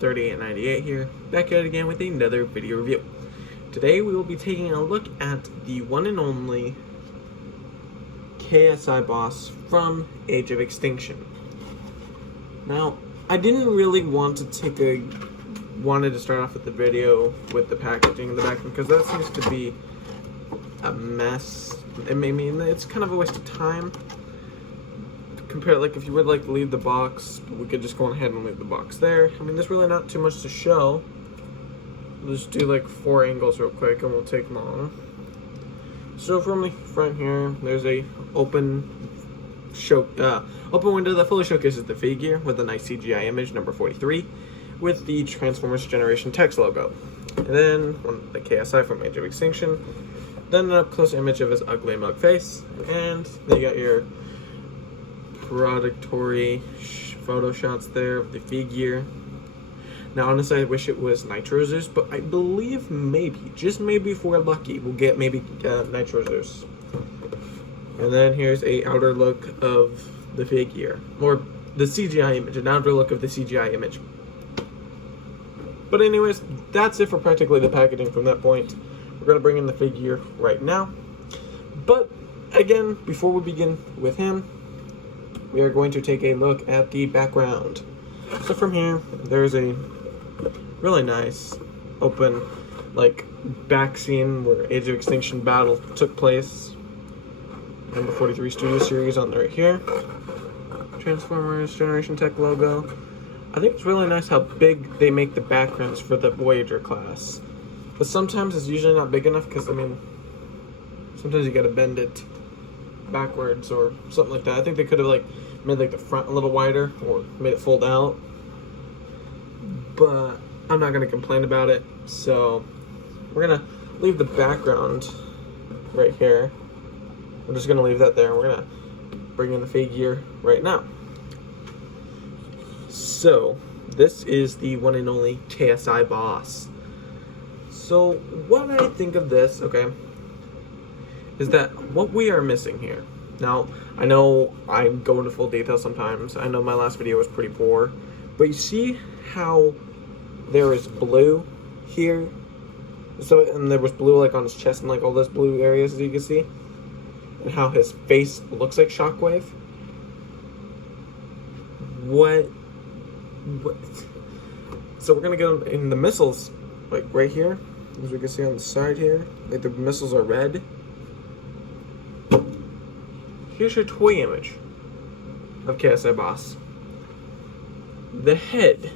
3898 here, back at it again with another video review. Today we will be taking a look at the one and only KSI boss from Age of Extinction. Now, I didn't really want to wanted to start off with the video with the packaging in the back because that seems to be a mess. I mean, it's kind of a waste of time. Compared, like, if you would like to leave the box, we could just go ahead and leave the box there. I mean, there's really not too much to show. We'll just do like 4 angles real quick and we'll take long. So from the front here, there's a open window that fully showcases the figure with a nice CGI image, number 43, with the Transformers Generation text logo. And then the KSI from Age of Extinction. Then an up-close image of his ugly mug face. And then you got your productory photo shots there of the figure. Now, honestly, I wish it was Nitro Zeus, but I believe maybe, just maybe if we're lucky, we'll get maybe Nitro Zeus. And then here's a outer look of the figure, or the CGI image, an outer look of the CGI image. But anyways, that's it for practically the packaging from that point. We're going to bring in the figure right now. But again, before we begin with him, we are going to take a look at the background. So from here, there's a really nice open, like, back scene where Age of Extinction battle took place. Number 43 Studio Series on the right here. Transformers Generation Tech logo. I think it's really nice how big they make the backgrounds for the Voyager class. But sometimes it's usually not big enough because, I mean, sometimes you gotta bend it backwards or something like that. I think they could have like made like the front a little wider or made it fold out, but I'm not gonna complain about it. So we're gonna leave the background right here. We're just gonna leave that there. We're gonna bring in the figure right now. So this is the one and only KSI boss. So what I think of this, okay, is that what we are missing here. Now, I know I go into full detail sometimes. I know my last video was pretty poor. But you see how there is blue here? So, and there was blue like on his chest and like all those blue areas as you can see? And how his face looks like Shockwave? What? So we're gonna go in the missiles, like right here. As we can see on the side here. Like the missiles are red. Here's your toy image of KSI Boss. The head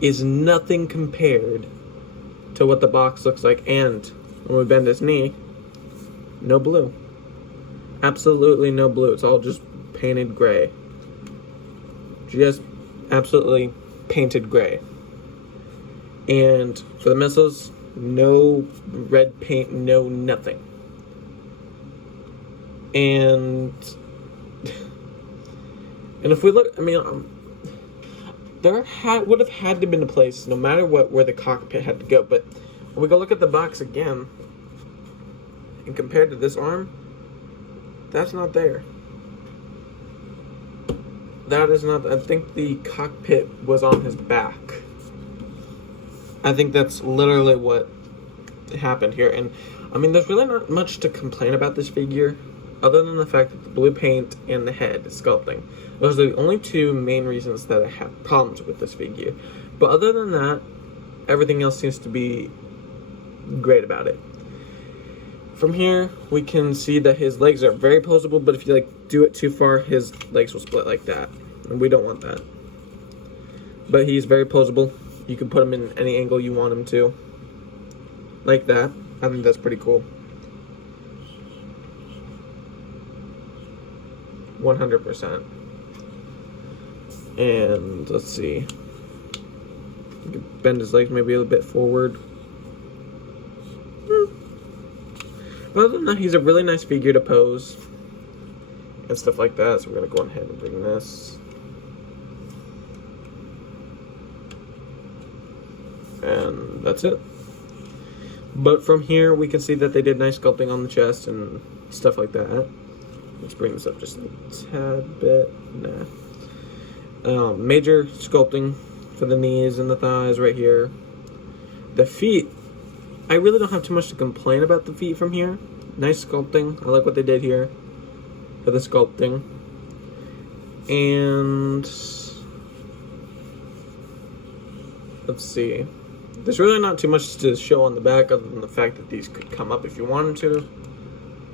is nothing compared to what the box looks like, and when we bend his knee, no blue. Absolutely no blue. It's all just painted gray. Just absolutely painted gray. And for the missiles, no red paint, no nothing. And if we look, I mean, there would have had to been a place, no matter what, where the cockpit had to go. But when we go look at the box again, and compared to this arm, that's not there. That is not. I think the cockpit was on his back. I think that's literally what happened here. And I mean, there's really not much to complain about this figure, other than the fact that the blue paint and the head is sculpting. Those are the only 2 main reasons that I have problems with this figure. But other than that, everything else seems to be great about it. From here, we can see that his legs are very posable, but if you like do it too far, his legs will split like that. And we don't want that. But he's very posable. You can put him in any angle you want him to. Like that. I think that's pretty cool. 100%. And let's see. You can bend his legs maybe a little bit forward. But other than that, he's a really nice figure to pose and stuff like that. So we're gonna go ahead and bring this. And that's it. But from here, we can see that they did nice sculpting on the chest and stuff like that. Let's bring this up just a tad bit. Nah. Major sculpting for the knees and the thighs right here. The feet, I really don't have too much to complain about the feet from here. Nice sculpting. I like what they did here for the sculpting. And let's see. There's really not too much to show on the back other than the fact that these could come up if you wanted to.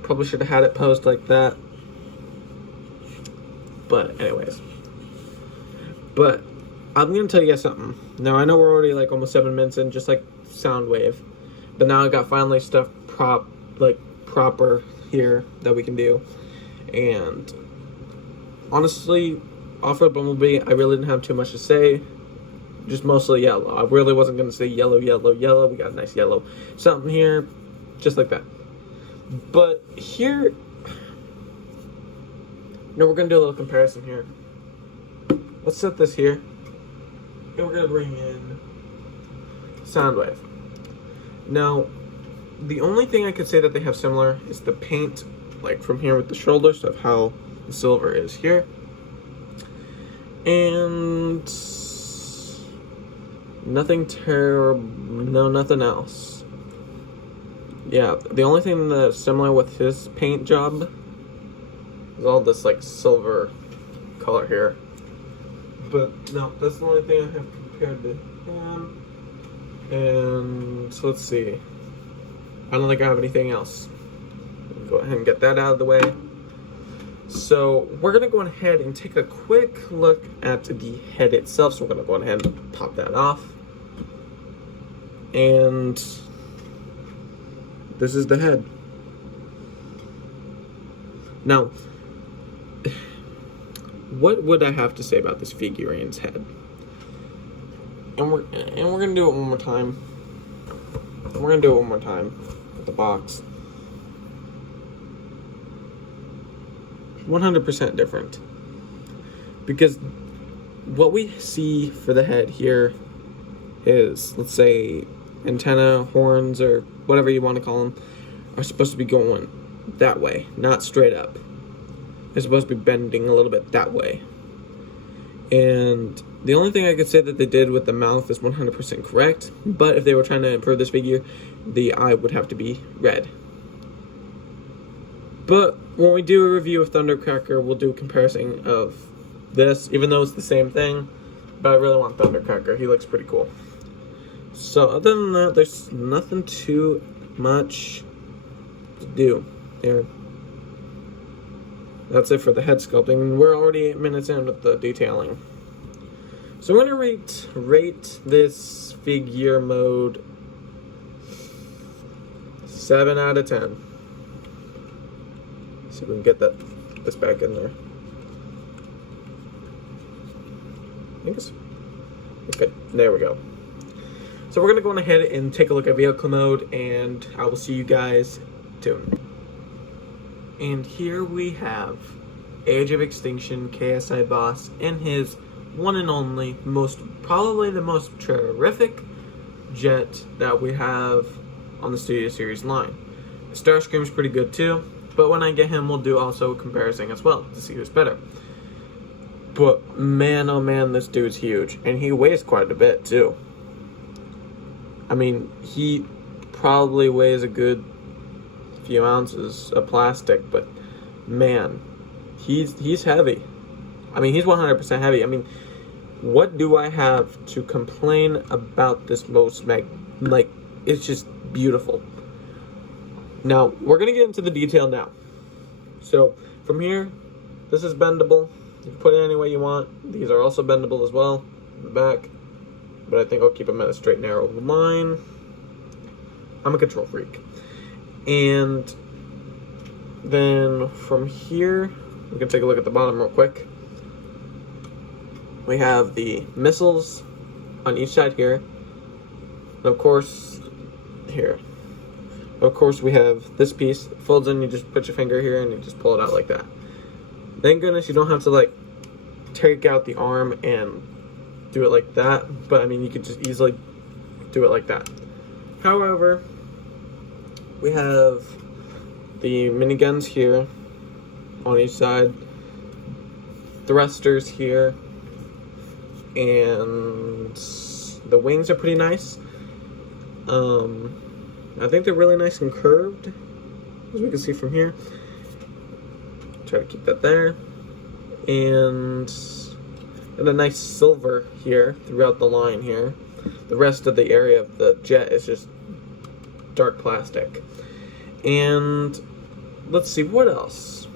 Probably should have had it posed like that. But anyways. But I'm going to tell you guys something. Now, I know we're already like almost 7 minutes in, just like Soundwave. But now I got finally stuff proper here that we can do. And honestly, off of Bumblebee, I really didn't have too much to say. Just mostly yellow. I really wasn't going to say yellow, yellow, yellow. We got a nice yellow something here. Just like that. But here, we're going to do a little comparison here. Let's set this here. And we're going to bring in Soundwave. Now, the only thing I could say that they have similar is the paint, like from here with the shoulders of how the silver is here. And nothing terrible, no, nothing else. Yeah, the only thing that's similar with his paint job is all this like silver color here. But no, that's the only thing I have compared to him. And so let's see. I don't think I have anything else. Go ahead and get that out of the way. So we're going to go ahead and take a quick look at the head itself. So we're going to go ahead and pop that off. And this is the head. Now, what would I have to say about this figurine's head? And we're going to do it one more time. We're going to do it one more time with the box. 100% different. Because what we see for the head here is, let's say, antenna, horns, or whatever you want to call them, are supposed to be going that way, not straight up. They're supposed to be bending a little bit that way. And the only thing I could say that they did with the mouth is 100% correct, but if they were trying to improve this figure, the eye would have to be red. But when we do a review of Thundercracker, we'll do a comparison of this, even though it's the same thing, but I really want Thundercracker. He looks pretty cool. So other than that, there's nothing too much to do here. That's it for the head sculpting. We're already 8 minutes in with the detailing. So I'm going to rate this figure mode 7 out of 10. See if we can get this back in there. I think it's okay. There we go. So we're going to go on ahead and take a look at vehicle mode, and I will see you guys soon. And here we have Age of Extinction KSI boss in his one and only, probably the most terrific jet that we have on the Studio Series line. The Starscream's pretty good too, but when I get him, we'll do also a comparison as well to see who's better. But man, oh man, this dude's huge, and he weighs quite a bit too. I mean, he probably weighs a good few ounces of plastic, but man, he's heavy. I mean, he's 100% heavy. I mean, what do I have to complain about this most like, it's just beautiful. Now, we're going to get into the detail now. So, from here, this is bendable. You can put it any way you want. These are also bendable as well, in the back. But I think I'll keep them at a straight, narrow line. I'm a control freak. And then from here, we can take a look at the bottom real quick. We have the missiles on each side here. And of course, here. Of course, we have this piece. It folds in, you just put your finger here and you just pull it out like that. Thank goodness you don't have to like take out the arm and do it like that. But I mean, you could just easily do it like that. However, we have the miniguns here on each side, thrusters here, and the wings are pretty nice. I think they're really nice and curved, as we can see from here. Try to keep that there. And a nice silver here throughout the line here. The rest of the area of the jet is just dark plastic. And let's see, what else?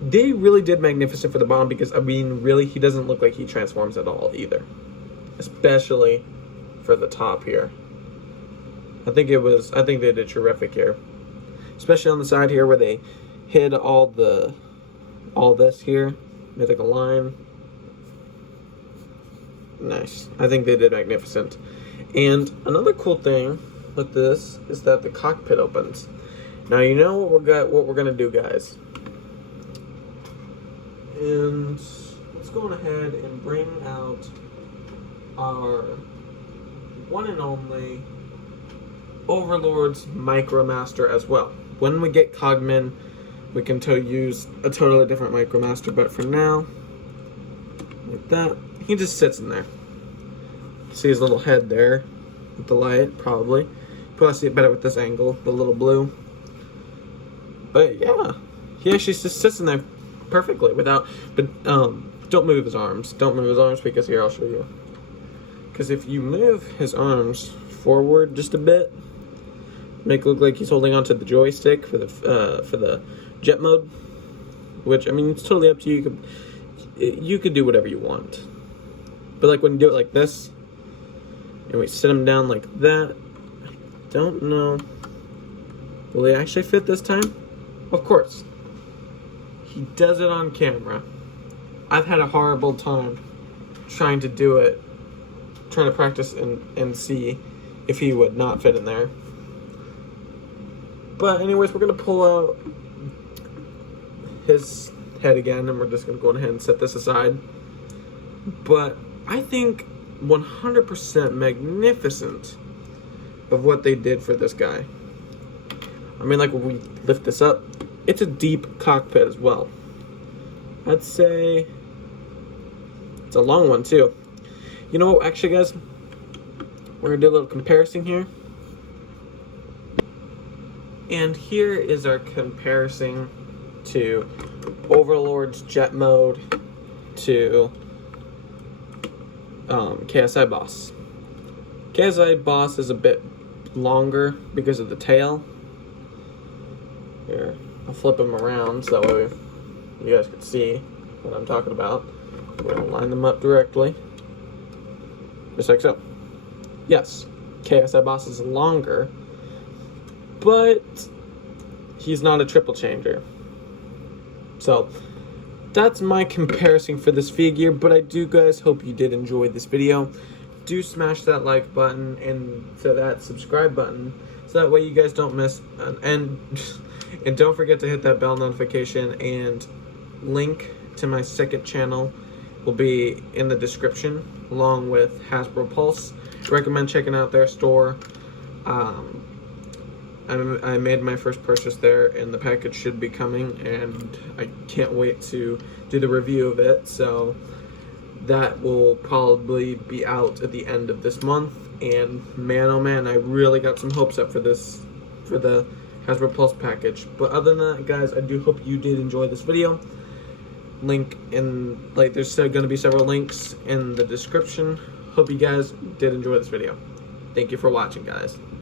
They really did magnificent for the bottom, because I mean, really, he doesn't look like he transforms at all either, especially for the top here. I think they did terrific here, especially on the side here where they hid all this here, made like a line. Nice. I think they did magnificent. And another cool thing with this is that the cockpit opens. Now you know what we're gonna do, guys. And let's go ahead and bring out our one and only Overlord's Micromaster as well. When we get Cogman, we can use a totally different Micromaster, but for now, like that, he just sits in there. See his little head there with the light, probably. Probably see it better with this angle, the little blue. But yeah, he actually just sits in there perfectly but don't move his arms. Don't move his arms, because here, I'll show you. Because if you move his arms forward just a bit, make it look like he's holding onto the joystick for the jet mode, which, I mean, it's totally up to you. You could do whatever you want. But like when you do it like this, and we sit him down like that, I don't know. Will he actually fit this time? Of course. He does it on camera. I've had a horrible time trying to do it, trying to practice and see if he would not fit in there. But anyways, we're going to pull out his head again, and we're just going to go ahead and set this aside. But I think 100% magnificent of what they did for this guy. I mean, like, when we lift this up, it's a deep cockpit as well. I'd say it's a long one too. You know what, actually, guys, we're gonna do a little comparison here. And here is our comparison to Overlord's jet mode to KSI Boss. KSI Boss is a bit longer because of the tail. Here, I'll flip him around so that way you guys can see what I'm talking about. We're gonna line them up directly, just like so. Yes, KSI Boss is longer, but he's not a triple changer. So that's my comparison for this figure. But I do, guys, hope you did enjoy this video. Do smash that like button and that subscribe button, so that way you guys don't miss. And don't forget to hit that bell notification. And link to my second channel will be in the description, along with Hasbro Pulse. Recommend checking out their store. I made my first purchase there, and the package should be coming, and I can't wait to do the review of it. So that will probably be out at the end of this month. And man, oh man, I really got some hopes up for the Hasbro Pulse package. But other than that, guys, I do hope you did enjoy this video. Link in, like, there's going to be several links in the description. Hope you guys did enjoy this video. Thank you for watching, guys.